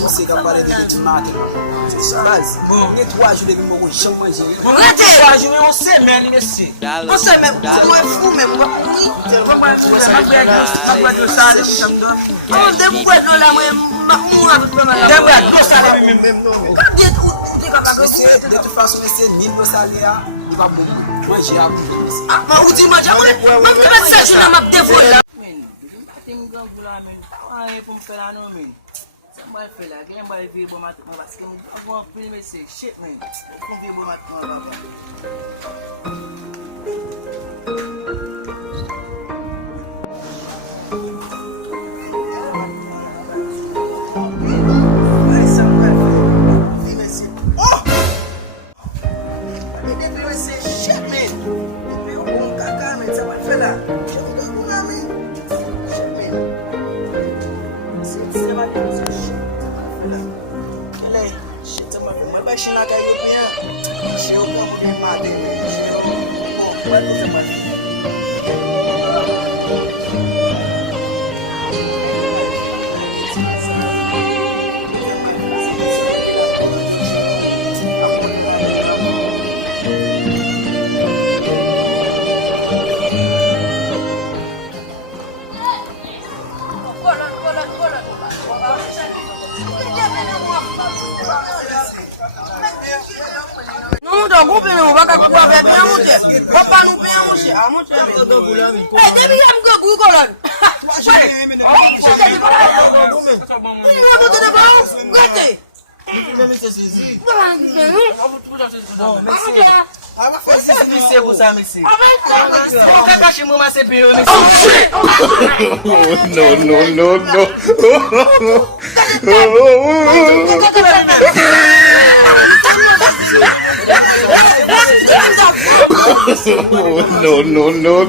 Você que aparece de mata. Tu ajuda ele com chão mais ele. Tu ajuda você mesmo nesse. Você mesmo, tu é fumo mesmo. Não devo guardar lá mesmo. Tu faz esse nível salia e vai manjar. Mas o dia manjar, mas que vai ser ajuda mais depois. Tem gangula men. Ai, pum pelano men. Somebody feel like anybody feel about my basket. I want to film say shit man. Come feel about my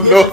no.